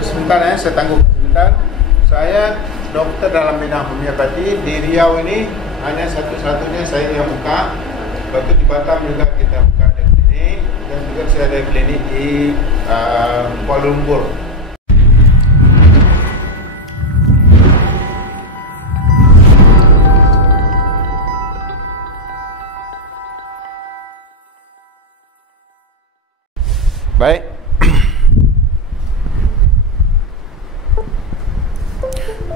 Sebentar ya, saya tangguh sebentar. Saya dokter dalam bidang homeopati. Di Riau ini hanya satu-satunya saya yang buka. Waktu di Batam juga kita buka ada klinik, dan juga saya ada klinik di Kuala Lumpur. Baik.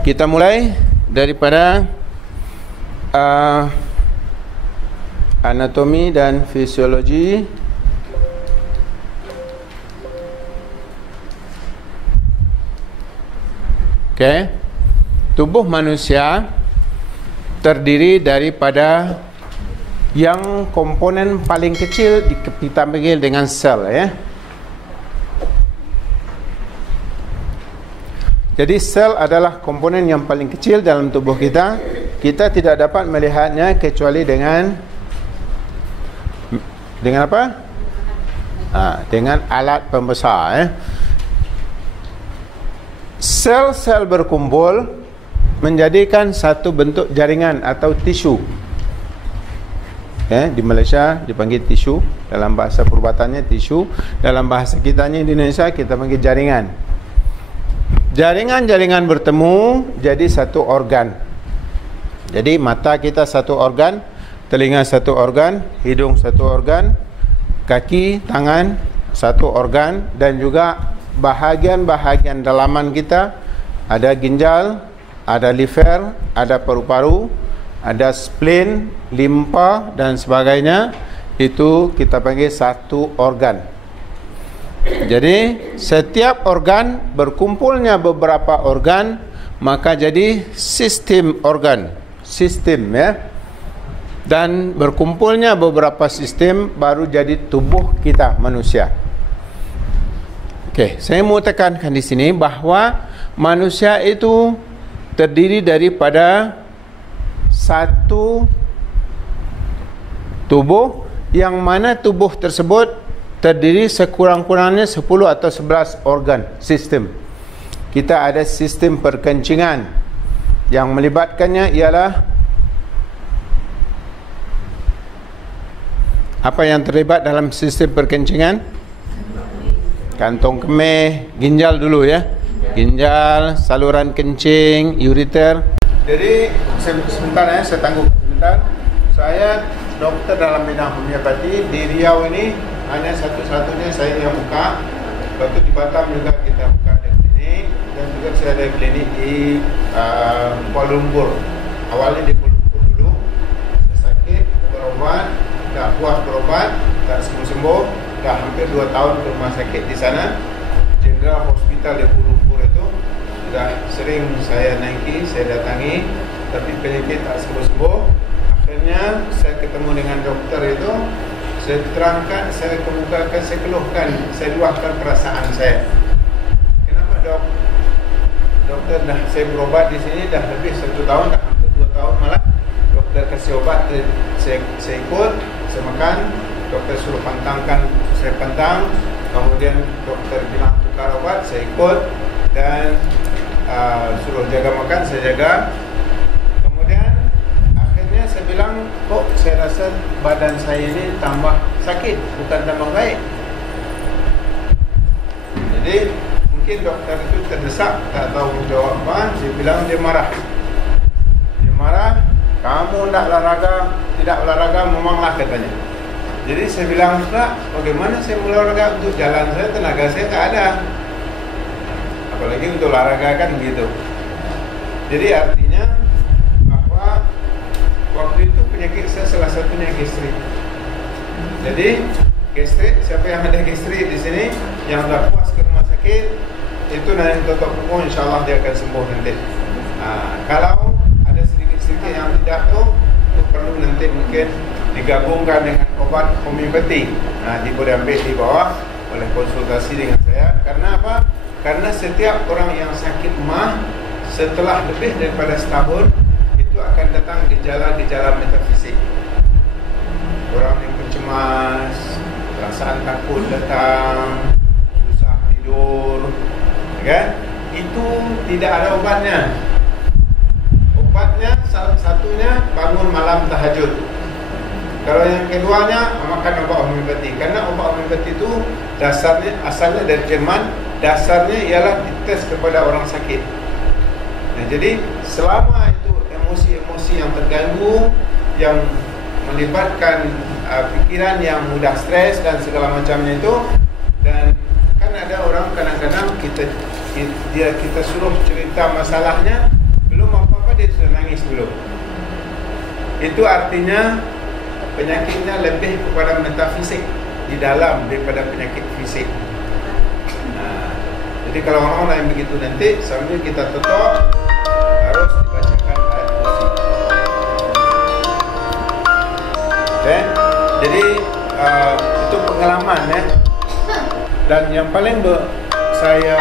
Kita mulai daripada anatomi dan fisiologi. Okey. Tubuh manusia terdiri daripada yang komponen paling kecil kita panggil dengan sel, ya. Jadi sel adalah komponen yang paling kecil dalam tubuh kita. Kita tidak dapat melihatnya kecuali dengan apa? Dengan alat pembesar, ya. Sel-sel berkumpul menjadikan satu bentuk jaringan atau tisu. Di Malaysia dipanggil tisu, dalam bahasa perubataannya tisu, dalam bahasa kitanya di Indonesia kita panggil jaringan. Jaringan-jaringan bertemu jadi satu organ. Jadi mata kita satu organ, telinga satu organ, hidung satu organ, kaki, tangan satu organ, dan juga bahagian-bahagian dalaman kita, ada ginjal, ada liver, ada paru-paru, ada spleen, limpa dan sebagainya. Itu kita panggil satu organ. Jadi setiap organ berkumpulnya beberapa organ, maka jadi sistem organ, sistem, ya. Dan berkumpulnya beberapa sistem baru jadi tubuh kita manusia. Okey, saya mau tekankan di sini bahawa manusia itu terdiri daripada satu tubuh, yang mana tubuh tersebut terdiri sekurang-kurangnya 10 atau 11 organ sistem. Kita ada sistem perkencingan yang melibatkannya ialah apa yang terlibat dalam sistem perkencingan? Kantong kemih, ginjal dulu, ya. Ginjal, saluran kencing, ureter. Jadi sebentar ya, saya tangguh sebentar. Saya dokter dalam bidang homeopati. Di Riau ini hanya satu-satunya saya yang buka. Waktu di Batam juga kita buka ada klinik, dan juga saya ada klinik di Kuala Lumpur. Awalnya di Kuala Lumpur dulu. Saya sakit, berobat, tak puas berobat, tak sembuh-sembuh. Dah hampir 2 tahun ke rumah sakit di sana, General Hospital di Kuala Lumpur itu. Sudah sering saya naiki, saya datangi, tapi penyakit tak sembuh-sembuh. Akhirnya saya ketemu dengan dokter itu. Saya terangkan, saya kemukakan, saya keluhkan, saya luahkan perasaan saya. Kenapa dok? Dokter, dah saya berobat di sini dah lebih 1 tahun, dah hampir 2 tahun malah. Dokter kasih obat, saya ikut, saya makan. Dokter suruh pantangkan, saya pantang. Kemudian dokter bilang tukar obat, saya ikut. Dan suruh jaga makan, saya jaga. Saya bilang, kok saya rasa badan saya ini tambah sakit, bukan tambah baik. Jadi mungkin dokter itu terdesak, tak tahu menjawab apa. Dia bilang dia marah. Dia marah, kamu tidak olahraga memanglah, katanya. Jadi saya bilang, tak, bagaimana saya olahraga? Untuk jalan saya, tenaga saya tak ada. Apalagi untuk olahraga kan begitu. Jadi artinya waktu itu penyakit saya salah satunya gastrik. Jadi gastrik, siapa yang ada gastrik di sini yang dah puas ke rumah sakit, itu nanti tutup pukul, insyaAllah dia akan sembuh nanti. Kalau ada sedikit-sedikit yang tidak tu, itu perlu nanti mungkin digabungkan dengan obat homeopati. Boleh ambil di bawah, boleh konsultasi dengan saya. Karena apa? Karena setiap orang yang sakit mah setelah lebih daripada setahun itu akan datang gejala-gejala metafisik. Orang yang bercemas, perasaan takut datang, susah tidur, kan? Itu tidak ada obatnya. Obatnya salah satunya bangun malam tahajud. Kalau yang keduanya makan obat homeopati. Karena obat homeopati itu dasarnya asalnya dari Jerman, dasarnya ialah dites kepada orang sakit. Nah, jadi selama itu emosi-emosi yang terganggu, yang melibatkan pikiran yang mudah stres dan segala macamnya itu, dan kan ada orang kadang-kadang kita suruh cerita masalahnya, belum apa-apa dia sudah nangis dulu. Itu artinya penyakitnya lebih kepada metafisik di dalam daripada penyakit fisik. Nah, jadi kalau orang-orang yang begitu nanti sambil kita tutup harus dibacakan ayat kursi. Okay? Jadi itu pengalaman ya. Dan yang paling saya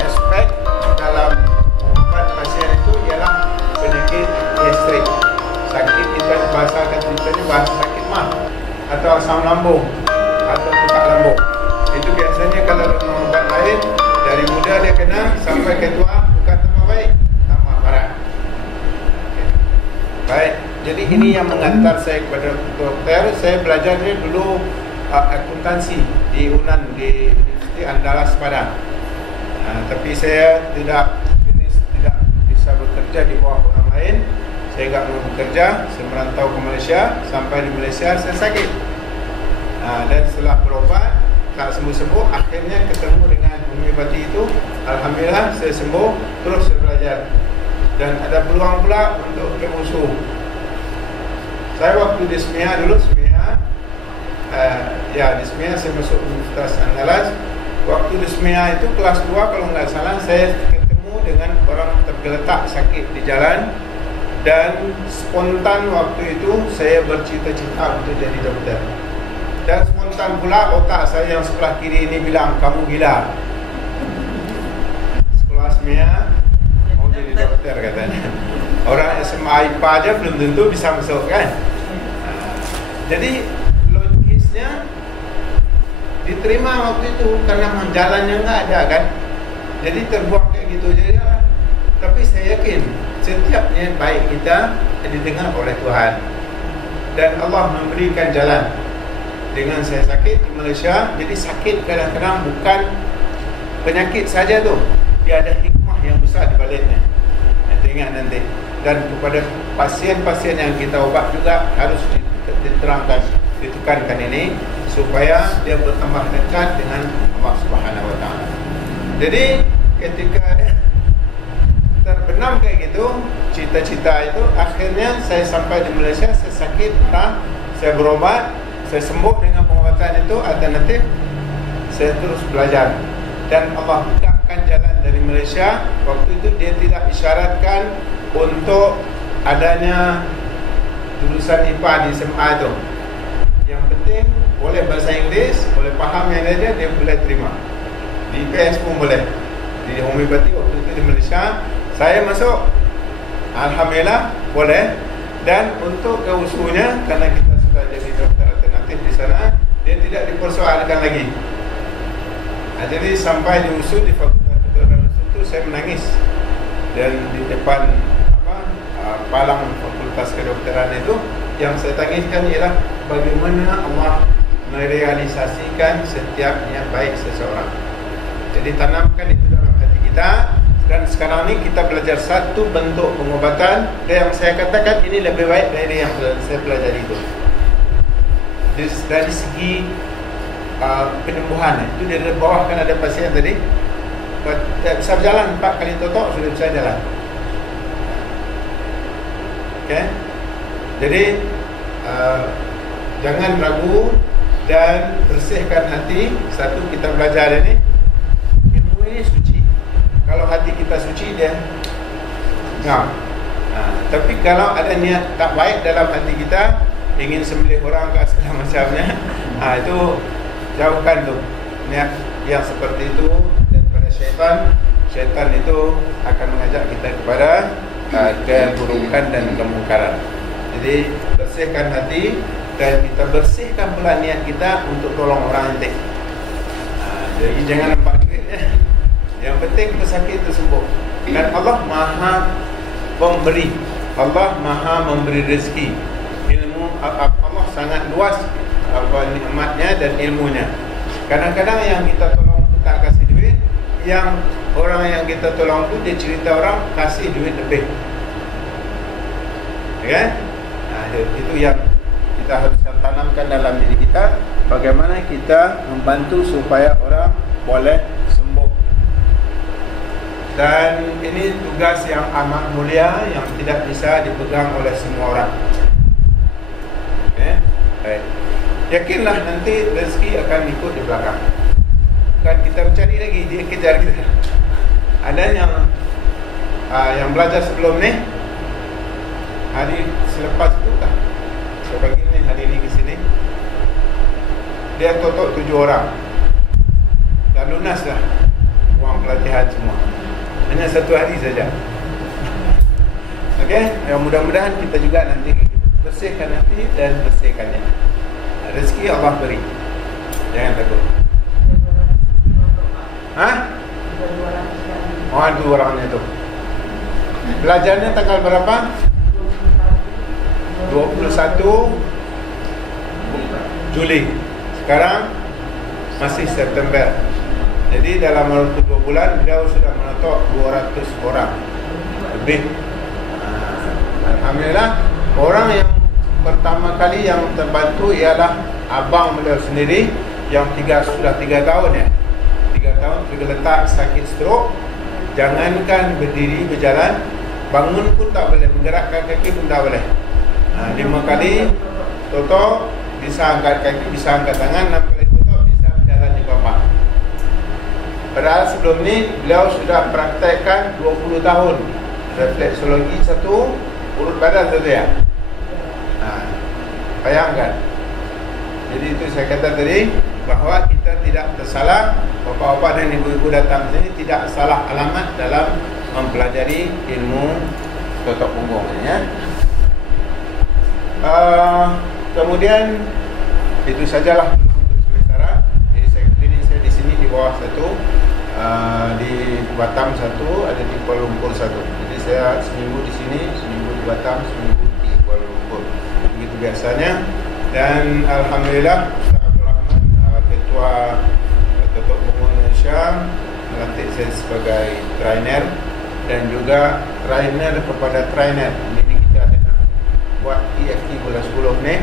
expect dalam obat pasien itu ialah penyakit gastrik. Sakit kita bahasa katanya bahasa sakit mah, atau asam lambung, atau tukak lambung. Itu biasanya kalau dengan obat lain dari muda dia kena sampai ke tua bukan tambah baik, tambah parah. Okay. Baik, jadi ini yang mengantar saya kepada dokter. Saya belajarnya dulu akuntansi di UNAN, di Universiti Andalas Padang. Tapi saya tidak bisa bekerja di bawah orang lain. Saya tak mau bekerja, saya merantau ke Malaysia. Sampai di Malaysia saya sakit, dan setelah berobat tak sembuh-sembuh, akhirnya ketemu dengan homeopati itu. Alhamdulillah saya sembuh. Terus saya belajar, dan ada peluang pula untuk ke musuh. Saya waktu di SMIA dulu, di SMIA saya masuk Universitas Andalas. Waktu di SMIA itu kelas 2 kalau nggak salah, saya ketemu dengan orang tergeletak sakit di jalan. Dan spontan waktu itu saya bercita-cita untuk jadi dokter. Dan spontan pula otak saya yang sebelah kiri ini bilang, kamu gila. Sekolah SMIA mau jadi dokter katanya. Orang SMA IPA aja belum tentu bisa masuk kan. Jadi logisnya diterima waktu itu karena jalannya nggak ada kan. Jadi terbuang kayak gitu. Jadi, tapi saya yakin setiap niat baik kita didengar oleh Tuhan, dan Allah memberikan jalan. Dengan saya sakit di Malaysia, jadi sakit kadang-kadang bukan penyakit saja tu, dia ada hikmah yang besar di baliknya. Ingat nanti. Dan kepada pasien-pasien yang kita ubat juga harus diterangkan, ditekankan ini supaya dia bertambah dekat dengan Allah Subhanahu Wa Taala. Jadi ketika terbenam kayak gitu, cita-cita itu, akhirnya saya sampai di Malaysia, saya sakit, saya berobat, saya sembuh dengan pengobatan itu alternatif. Saya terus belajar, dan Allah bukakan jalan dari Malaysia. Waktu itu dia tidak isyaratkan untuk adanya jurusan IPA di SMA itu. Yang penting boleh bahasa Inggeris, boleh paham yang dia boleh terima. Di IPS pun boleh. Di homeopati waktu itu di Malaysia saya masuk, alhamdulillah boleh. Dan untuk keusuhnya, karena kita sudah jadi dokter alternatif di sana, dia tidak dipersoalkan lagi. Jadi sampai diusul di Fakultas Kedokteran itu saya menangis, dan di depan palang Fakultas Kedokteran itu yang saya tangiskan ialah bagaimana Allah merealisasikan setiap niat baik seseorang. Jadi tanamkan itu dalam hati kita. Dan sekarang ni kita belajar satu bentuk pengobatan yang saya katakan ini lebih baik dari yang saya pelajari itu. Dari segi penyembuhan, itu dari bawah kan ada pasien tadi tak bisa berjalan, 4 kali totok sudah bisa jalan. Okay? Jadi jangan ragu dan bersihkan hati. Satu, kita belajar ini, ilmu ini suci. Kalau hati kita suci, dia ngam. Tapi kalau ada niat tak baik dalam hati kita, ingin sembelih orang ke segala macamnya, itu jauhkan tu niat yang seperti itu daripada syaitan. Syaitan itu akan mengajak kita kepada keburukan dan kemungkaran. Jadi bersihkan hati, dan kita bersihkan pula niat kita untuk tolong orang nanti. Jadi jangan nampak duit Yang penting pesakit itu sembuh. Dan Allah Maha Pemberi. Allah Maha memberi rezeki. Ilmu Allah sangat luas nikmatnya dan ilmunya. Kadang-kadang yang kita tolong itu tak kasih duit, yang orang yang kita tolong itu dia cerita orang kasih duit lebih. Ya kan? Itu yang kita harus tanamkan dalam diri kita, bagaimana kita membantu supaya orang boleh sembuh. Dan ini tugas yang amat mulia yang tidak bisa dipegang oleh semua orang. Baik. Yakinlah nanti rezeki akan ikut di belakang. Bukan kita mencari lagi, dia kejar kita. Ada yang belajar sebelum ni, hari selepas itu kan, saya pagi ni hari ni ke sini, dia totok 7 orang. Dah lunas dah uang pelatihan semua. Hanya 1 hari saja. Okey, mudah-mudahan kita juga nanti bersihkan hati dan bersihkannya. Rezeki Allah beri. Jangan takut. Ada orangnya tu. Belajarnya tanggal berapa? 21 Juli. Sekarang masih September. Jadi dalam waktu 2 bulan beliau sudah menotok 200 orang lebih. Alhamdulillah. Orang yang pertama kali yang terbantu ialah abang beliau sendiri yang sudah 3 tahun ya. 3 tahun tergeletak sakit stroke. Jangankan berdiri berjalan, bangun pun tak boleh, menggerakkan kaki pun tak boleh. 5 kali toto bisa angkat kaki, bisa angkat tangan, 6 kali toto bisa berjalan di bawah. Padahal sebelum ni beliau sudah praktekkan 20 tahun refleksologi 1, urut badan saja ya. Bayangkan. Jadi itu saya kata tadi, bahawa kita tidak tersalah, bapa-bapa dan ibu-ibu datang sini tidak salah alamat dalam mempelajari ilmu totok punggung ya. Kemudian itu sajalah untuk sementara. Jadi saya di sini di bawah 1, di Batam 1, ada di Kuala Lumpur 1. Jadi saya seminggu di sini, seminggu di Batam, seminggu di Kuala Lumpur. Begitu biasanya. Dan alhamdulillah Ustaz Abdul Rahman, Ketua Totok Punggung Malaysia, melantik saya sebagai trainer dan juga trainer kepada trainer. Ini kita ada buat EFT bulan 10 ni,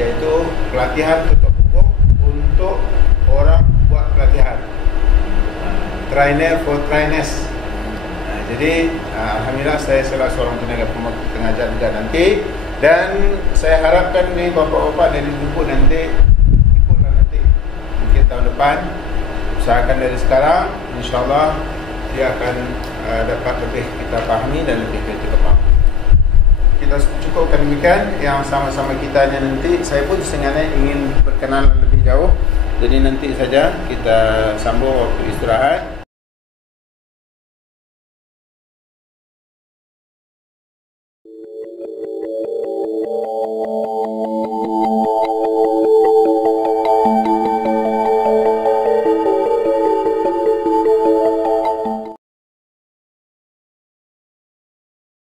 iaitu pelatihan totok punggung untuk orang buat pelatihan, trainer for trainers. Jadi alhamdulillah saya salah seorang tenaga pengajar juga nanti. Dan saya harapkan ni bapa-bapa dari ibu nanti ikutlah nanti, mungkin tahun depan, usahakan dari sekarang, insyaAllah dia akan dapat lebih kita pahami dan lebih kita faham. Kita cukupkan demikian. Yang sama-sama kitanya nanti, saya pun sebenarnya ingin berkenalan lebih jauh, jadi nanti saja kita sambung waktu istirahat.